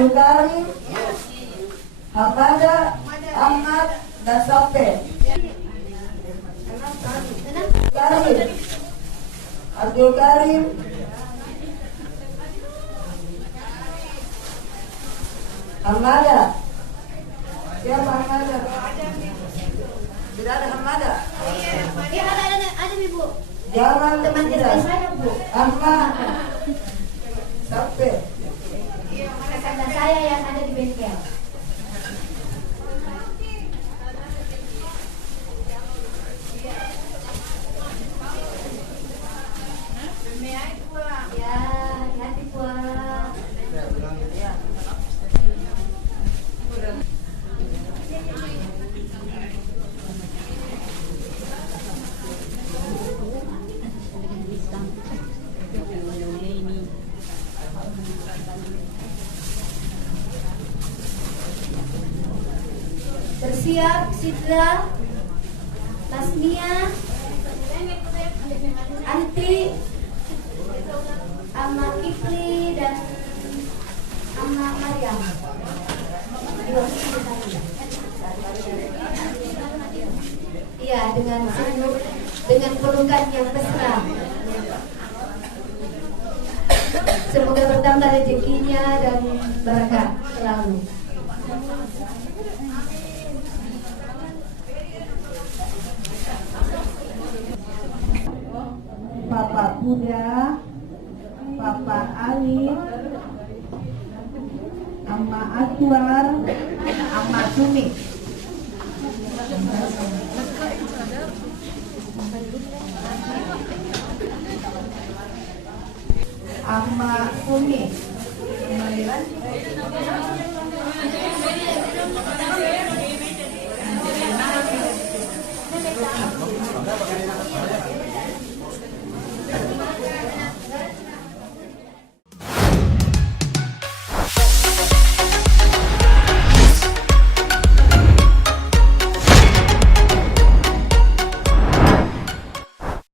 Abdul Karim, Hamada, Ahmad, dan Sape. Karim, Abdul Karim, Hamada. Siapa Hamada? Tidak ada Hamada. Iya, ada Ibu. Jamal Teman tidak. SD saya, Bu. Ahmad. Sape. Kakak saya yang ada di bengkel. Ya, hati puas. Bersiap Sidra, Tasmia, Anti, Ama Kifli dan Ama Maryam. Iya, dengan senyum, dengan pelukan yang mesra. Semoga bertambah rezekinya dan berkah selalu. Bapak Buddha, Bapak Ali, Amma Aswar, Amma Sumi. Amma Sumi.